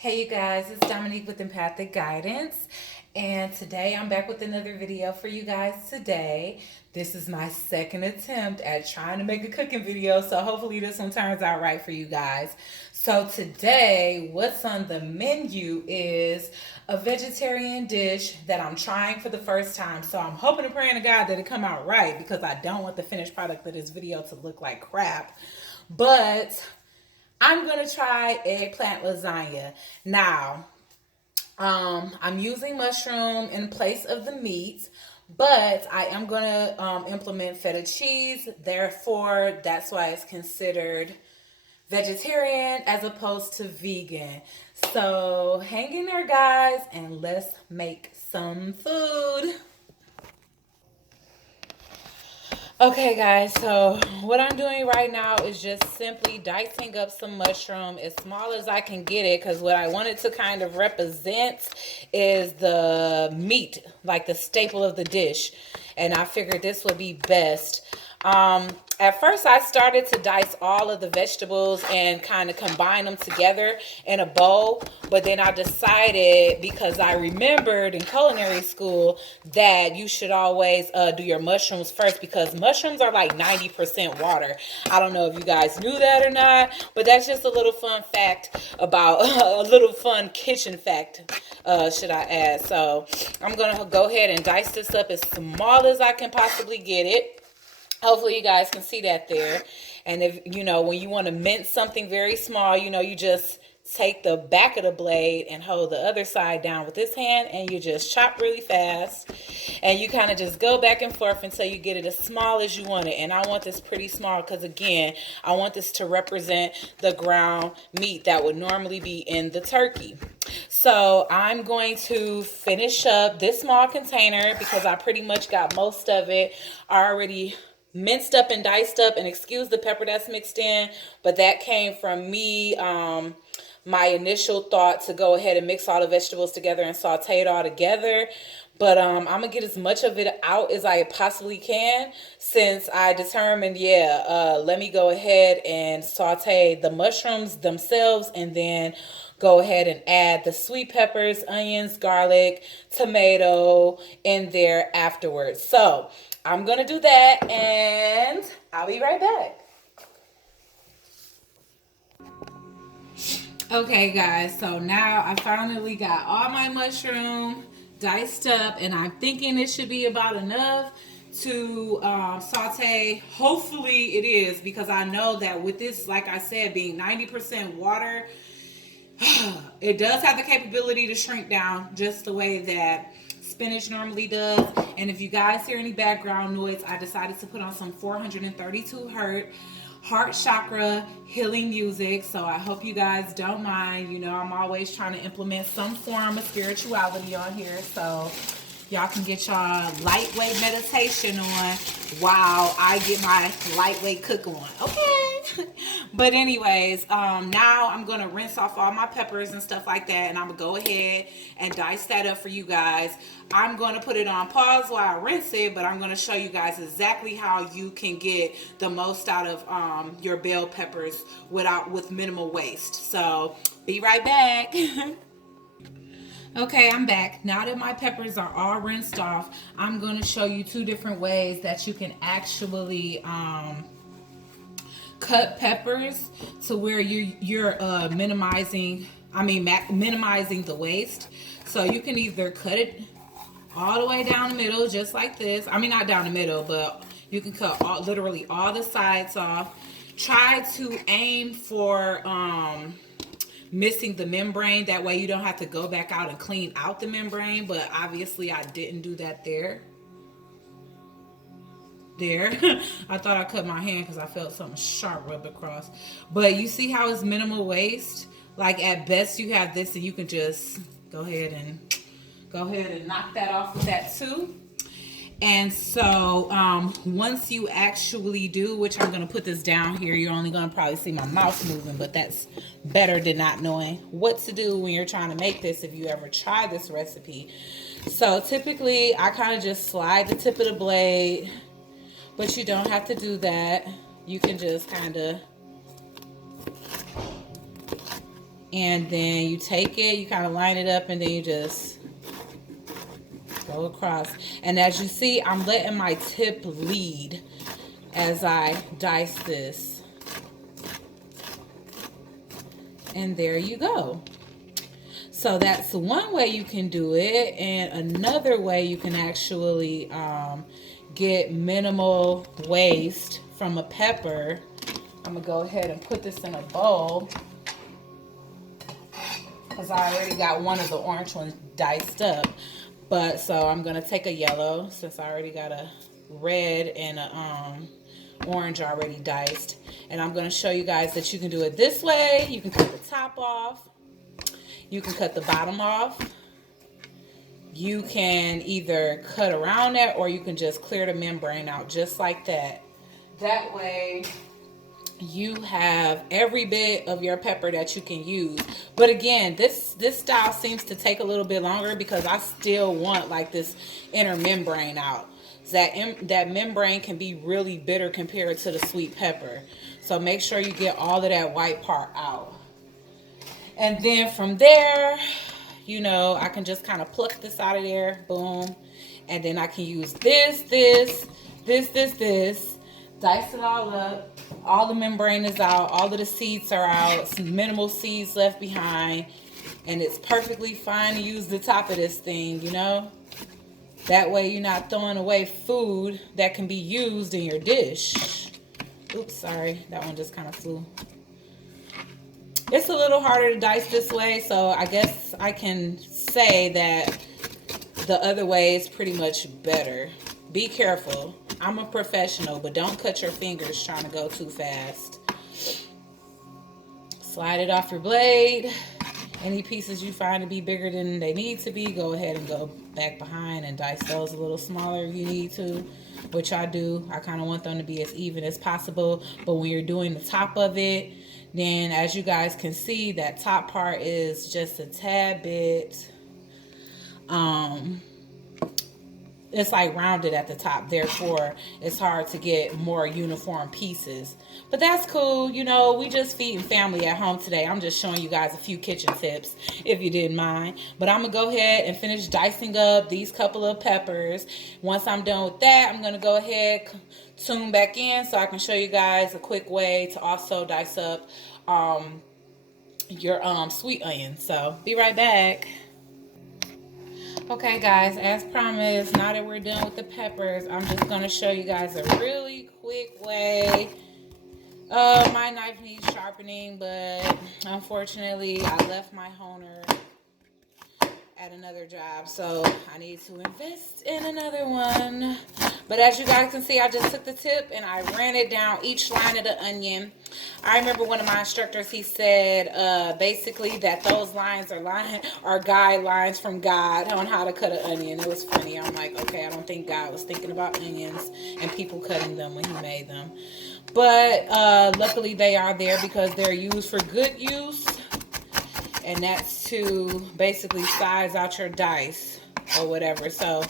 Hey you guys, it's Dominique with Empathic Guidance, and today I'm back with another video for you guys today. This is my second attempt at trying to make a cooking video, so hopefully this one turns out right for you guys. So today, what's on the menu is a vegetarian dish that I'm trying for the first time. So I'm hoping and praying to God that it come out right because I don't want the finished product of this video to look like crap. But I'm gonna try eggplant lasagna. Now, I'm using mushroom in place of the meat, but I am gonna implement feta cheese. Therefore, that's why it's considered vegetarian as opposed to vegan. So hang in there, guys, and let's make some food. Okay guys, so what I'm doing right now is just simply dicing up some mushroom as small as I can get it, because what I wanted to kind of represent is the meat, like the staple of the dish, and I figured this would be best. At first I started to dice all of the vegetables and kind of combine them together in a bowl, but then I decided, because I remembered in culinary school that you should always do your mushrooms first, because mushrooms are like 90% water. I don't know if you guys knew that or not, but that's just a little fun fact about a little fun kitchen fact, should I add. So I'm gonna go ahead and dice this up as small as I can possibly get it. Hopefully you guys can see that there. And if, when you want to mince something very small, you just take the back of the blade and hold the other side down with this hand, and you just chop really fast. And you kind of just go back and forth until you get it as small as you want it. And I want this pretty small because, again, I want this to represent the ground meat that would normally be in the turkey. So I'm going to finish up this small container because I pretty much got most of it already minced up and diced up, and excuse the pepper that's mixed in, but that came from me, my initial thought to go ahead and mix all the vegetables together and saute it all together. But I'm gonna get as much of it out as I possibly can, since I determined, let me go ahead and saute the mushrooms themselves, and then go ahead and add the sweet peppers, onions, garlic, tomato in there afterwards. So I'm gonna do that, and I'll be right back. Okay guys, so now I finally got all my mushroom diced up, and I'm thinking it should be about enough to saute. Hopefully it is, because I know that with this, like I said, being 90% water, it does have the capability to shrink down just the way that spinach normally does. And if you guys hear any background noise, I decided to put on some 432 hertz heart chakra healing music, so I hope you guys don't mind. I'm always trying to implement some form of spirituality on here, so y'all can get y'all lightweight meditation on while I get my lightweight cook on. Okay. But anyways, now I'm going to rinse off all my peppers and stuff like that, and I'm going to go ahead and dice that up for you guys. I'm going to put it on pause while I rinse it, but I'm going to show you guys exactly how you can get the most out of your bell peppers with minimal waste. So be right back. Okay, I'm back. Now that my peppers are all rinsed off, I'm going to show you two different ways that you can actually cut peppers to where you're minimizing the waste. So you can either cut it all the way down the middle, just like this. I mean, not down the middle, but you can cut literally all the sides off. Try to aim for missing the membrane. That way you don't have to go back out and clean out the membrane, but obviously I didn't do that there. I thought I cut my hand because I felt something sharp rub across. But you see how it's minimal waste? Like at best you have this, and you can just go ahead and knock that off with that too. And so once you actually do, which I'm going to put this down here, you're only going to probably see my mouth moving, but that's better than not knowing what to do when you're trying to make this, if you ever try this recipe. So typically I kind of just slide the tip of the blade, but you don't have to do that. You can just kind of And then you take it, you kind of line it up, and then you just go across. And as you see, I'm letting my tip lead as I dice this. And there you go. So that's one way you can do it. And another way you can actually get minimal waste from a pepper. I'm going to go ahead and put this in a bowl, because I already got one of the orange ones diced up. But so I'm going to take a yellow, since I already got a red and a orange already diced. And I'm going to show you guys that you can do it this way. You can cut the top off. You can cut the bottom off. You can either cut around it, or you can just clear the membrane out just like that. That way you have every bit of your pepper that you can use. But again, this style seems to take a little bit longer, because I still want like this inner membrane out. That membrane can be really bitter compared to the sweet pepper. So make sure you get all of that white part out. And then from there, you know, I can just kind of pluck this out of there. Boom. And then I can use this, dice it all up. All the membrane is out. All of the seeds are out. Some minimal seeds left behind. And it's perfectly fine to use the top of this thing, you know. That way you're not throwing away food that can be used in your dish. Oops, sorry. That one just kind of flew. It's a little harder to dice this way, so I guess I can say that the other way is pretty much better. Be careful. I'm a professional, but don't cut your fingers trying to go too fast. Slide it off your blade. Any pieces you find to be bigger than they need to be, go ahead and go back behind and dice those a little smaller if you need to, which I do. I kind of want them to be as even as possible, but when you're doing the top of it, then as you guys can see, that top part is just a tad bit, it's like rounded at the top. Therefore, it's hard to get more uniform pieces. But that's cool. You know, we just feeding family at home today. I'm just showing you guys a few kitchen tips, if you didn't mind. But I'm going to go ahead and finish dicing up these couple of peppers. Once I'm done with that, I'm going to go ahead, tune back in so I can show you guys a quick way to also dice up your sweet onion. So be right back. Okay guys, as promised, now that we're done with the peppers, I'm just going to show you guys a really quick way. My knife needs sharpening, but unfortunately I left my honer at another job, so I need to invest in another one. But as you guys can see, I just took the tip and I ran it down each line of the onion. I remember one of my instructors, he said basically that those lines are guidelines from God on how to cut an onion. It was funny. I'm like, okay, I don't think God was thinking about onions and people cutting them when he made them. But luckily they are there because they're used for good use. And that's to basically size out your dice or whatever. So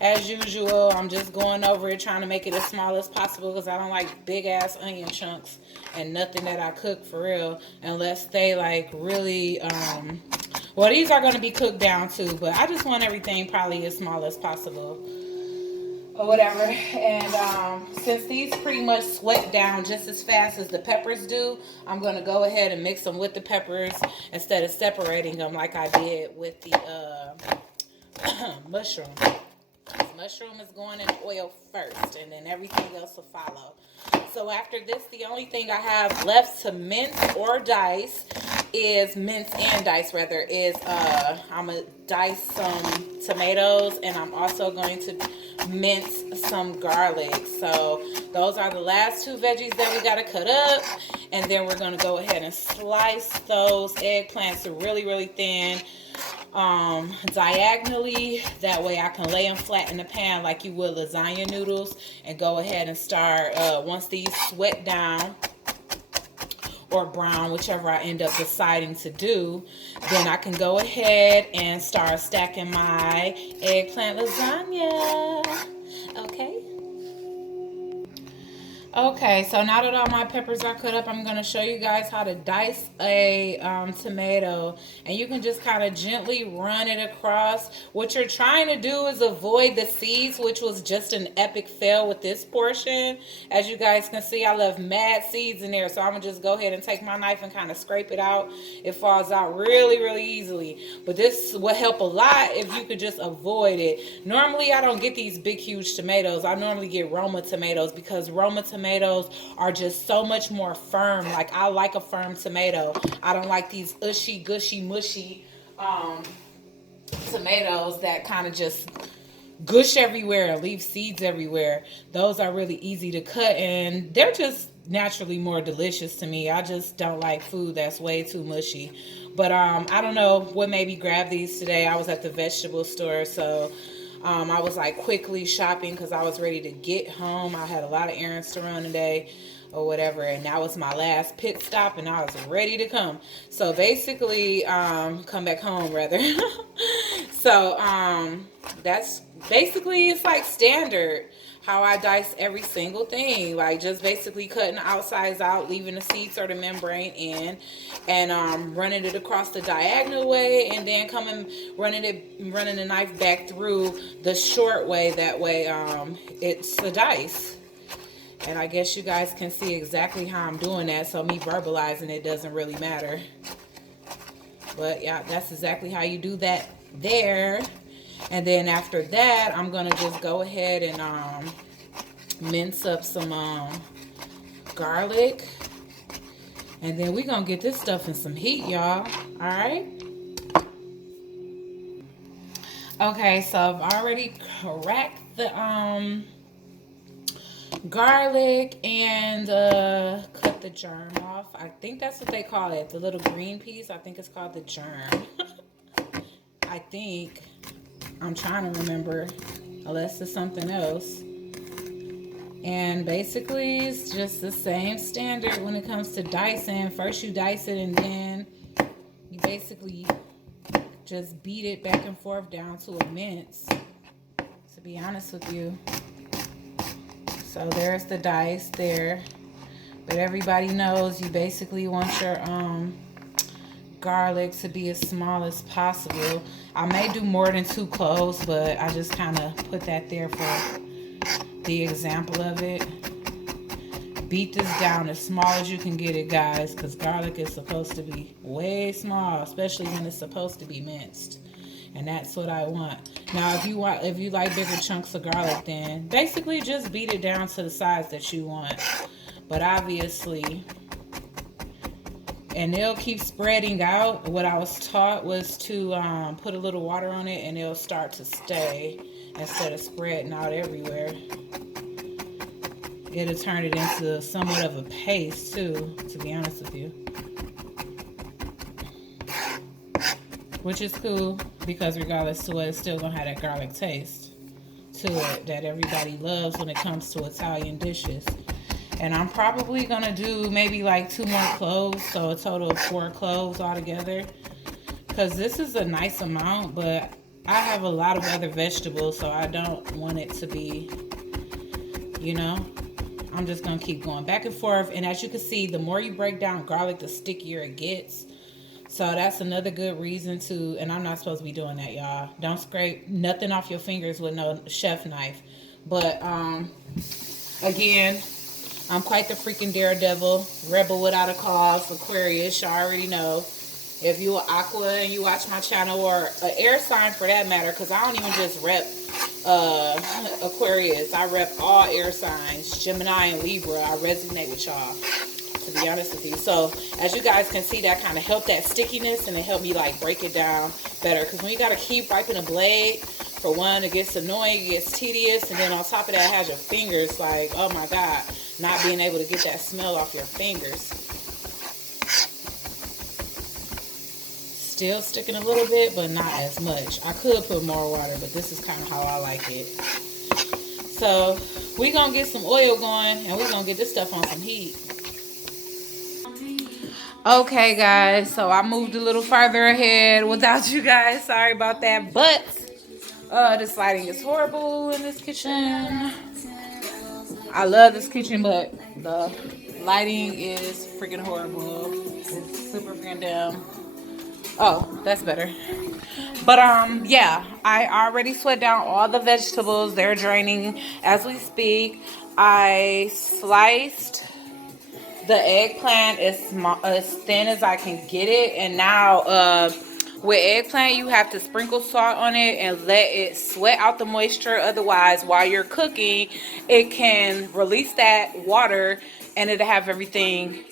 as usual, I'm just going over it, trying to make it as small as possible, because I don't like big ass onion chunks and nothing that I cook for real, unless they like really well, these are going to be cooked down too, but I just want everything probably as small as possible or whatever. And since these pretty much sweat down just as fast as the peppers do, I'm going to go ahead and mix them with the peppers instead of separating them like I did with the mushroom. Mushroom is going in oil first, and then everything else will follow. So after this, the only thing I have left to mince or dice is I'm gonna dice some tomatoes, and I'm also going to mince some garlic. So those are the last two veggies that we gotta cut up, and then we're gonna go ahead and slice those eggplants really thin, diagonally. That way I can lay them flat in the pan like you would lasagna noodles, and go ahead and start once these sweat down or brown, whichever I end up deciding to do, then I can go ahead and start stacking my eggplant lasagna. Okay. Okay, so now that all my peppers are cut up, I'm going to show you guys how to dice a tomato. And you can just kind of gently run it across. What you're trying to do is avoid the seeds, which was just an epic fail with this portion. As you guys can see, I left mad seeds in there. So I'm going to just go ahead and take my knife and kind of scrape it out. It falls out really, really easily. But this will help a lot if you could just avoid it. Normally, I don't get these big, huge tomatoes. I normally get Roma tomatoes because Roma tomatoes are just so much more firm. Like, I like a firm tomato. I don't like these ushy, gushy, mushy tomatoes that kind of just gush everywhere and leave seeds everywhere. Those are really easy to cut, and they're just naturally more delicious to me. I just don't like food that's way too mushy. But I don't know what made me grab these today. I was at the vegetable store, so I was like quickly shopping because I was ready to get home. I had a lot of errands to run today or whatever, and that was my last pit stop, and I was ready to come. So basically, come back home rather. So that's basically, it's like standard how I dice every single thing. Like, just basically cutting the outsides out, leaving the seeds or the membrane in, and running it across the diagonal way, and then running the knife back through the short way. That way it's a dice. And I guess you guys can see exactly how I'm doing that, so me verbalizing it doesn't really matter. But yeah, that's exactly how you do that there. And then after that, I'm going to just go ahead and mince up some garlic. And then we're going to get this stuff in some heat, y'all. All right? Okay, so I've already cracked the garlic and cut the germ off. I think that's what they call it. The little green piece, I think it's called the germ. I think. I'm trying to remember, unless it's something else. And basically, it's just the same standard when it comes to dicing. First you dice it, and then you basically just beat it back and forth down to a mince, to be honest with you. So there's the dice there. But everybody knows you basically want your garlic to be as small as possible. I may do more than 2 cloves, but I just kind of put that there for the example of it. Beat this down as small as you can get it, guys, because garlic is supposed to be way small, especially when it's supposed to be minced. And that's what I want. Now, if you like bigger chunks of garlic, then basically just beat it down to the size that you want. But obviously, and they'll keep spreading out. What I was taught was to put a little water on it, and it'll start to stay instead of spreading out everywhere. It'll turn it into somewhat of a paste too, to be honest with you. Which is cool, because regardless to what, it's still gonna have that garlic taste to it that everybody loves when it comes to Italian dishes. And I'm probably gonna do maybe like 2 more cloves, so a total of 4 cloves altogether. Because this is a nice amount, but I have a lot of other vegetables, so I don't want it to be, you know. I'm just gonna keep going back and forth. And as you can see, the more you break down garlic, the stickier it gets. So that's another good reason to, and I'm not supposed to be doing that, y'all. Don't scrape nothing off your fingers with no chef knife. But again, I'm quite the freaking daredevil, rebel without a cause, Aquarius, y'all already know. If you are Aqua and you watch my channel, or an air sign for that matter, because I don't even just rep Aquarius. I rep all air signs, Gemini and Libra. I resonate with y'all, to be honest with you. So as you guys can see, that kind of helped that stickiness, and it helped me like break it down better. Because when you got to keep wiping a blade, for one, it gets annoying, it gets tedious, and then on top of that, it has your fingers like, oh my God, not being able to get that smell off your fingers. Still sticking a little bit, but not as much. I could put more water, but this is kind of how I like it. So we're going to get some oil going, and we're going to get this stuff on some heat. Okay, guys, so I moved a little farther ahead without you guys. Sorry about that, but this lighting is horrible in this kitchen. I love this kitchen, but the lighting is freaking horrible. It's super freaking dim. Oh, that's better. But yeah, I already sweat down all the vegetables. They're draining as we speak. I sliced the eggplant as thin as I can get it, and now with eggplant you have to sprinkle salt on it and let it sweat out the moisture. Otherwise, while you're cooking, it can release that water and it'll have everything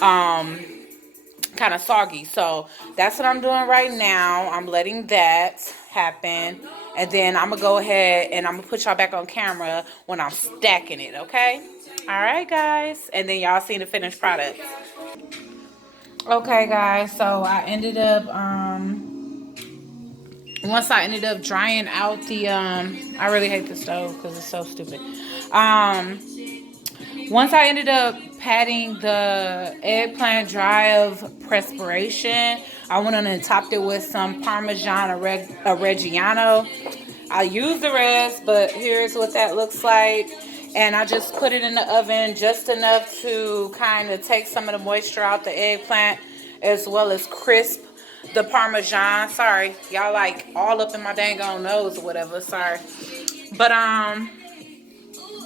kind of soggy. So that's what I'm doing right now. I'm letting that happen, and then I'm gonna go ahead and I'm gonna put y'all back on camera when I'm stacking it. Okay, all right guys, and then y'all see the finished product. Okay guys, so I ended up once I ended up drying out the I really hate the stove because it's so stupid. Once I ended up patting the eggplant dry of perspiration, I went on and topped it with some Parmesan Reggiano. I used the rest, but here's what that looks like. And I just put it in the oven just enough to kind of take some of the moisture out the eggplant, as well as crisp the Parmesan. Sorry, y'all like all up in my dang on nose or whatever. Sorry. But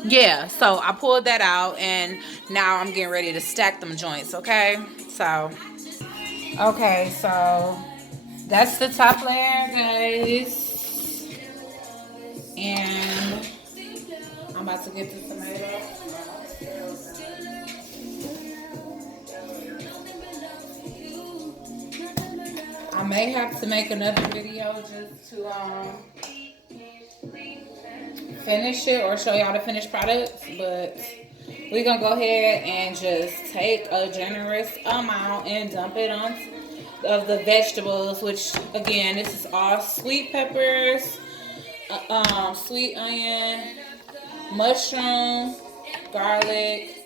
yeah, so I pulled that out and now I'm getting ready to stack them joints. Okay, so that's the top layer, guys, and I'm about to get the tomato. I may have to make another video just to finish it or show y'all the finished products, but we're gonna go ahead and just take a generous amount and dump it on of the vegetables, which again, this is all sweet peppers, sweet onion, mushroom, garlic.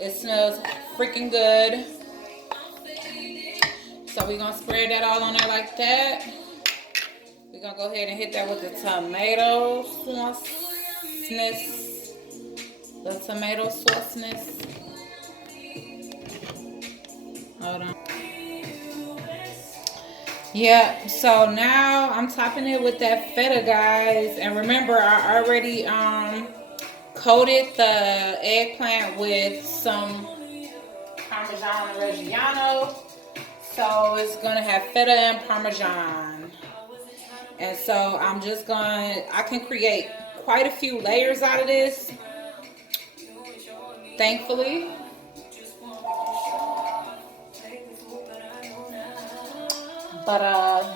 It smells freaking good. So we're gonna spread that all on there like that. We're gonna go ahead and hit that with the tomato sauceness. The tomato sauceness. Hold on. Yeah, so now I'm topping it with that feta, guys. And remember, I already coated the eggplant with some Parmesan Reggiano. So it's gonna have feta and Parmesan. And so I'm just I can create quite a few layers out of this, thankfully. But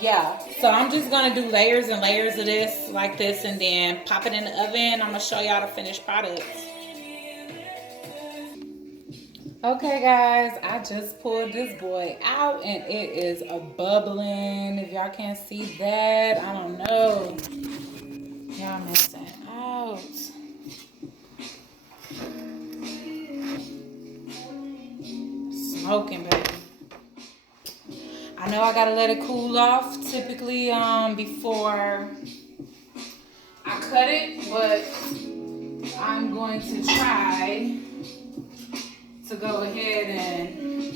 yeah, so I'm just gonna do layers and layers of this like this and then pop it in the oven. I'm gonna show y'all the finished product. Okay guys, I just pulled this boy out and it is a bubbling. If y'all can't see that, I don't know. Y'all missing out. Smoking, baby. I know I gotta let it cool off typically before I cut it, but I'm going to try to go ahead and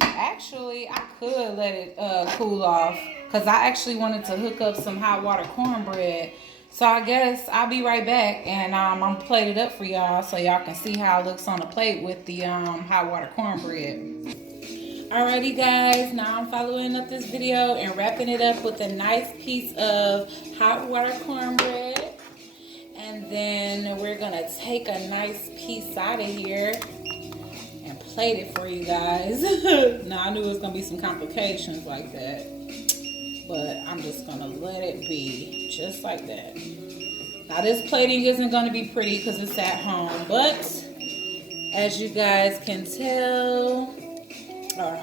actually I could let it cool off because I actually wanted to hook up some hot water cornbread. So I guess I'll be right back and I'm gonna plate it up for y'all so y'all can see how it looks on the plate with the hot water cornbread. Alrighty guys, now I'm following up this video and wrapping it up with a nice piece of hot water cornbread. And then we're gonna take a nice piece out of here and plate it for you guys. Now I knew it was gonna be some complications like that, but I'm just gonna let it be just like that. Now this plating isn't gonna be pretty because it's at home, but as you guys can tell, or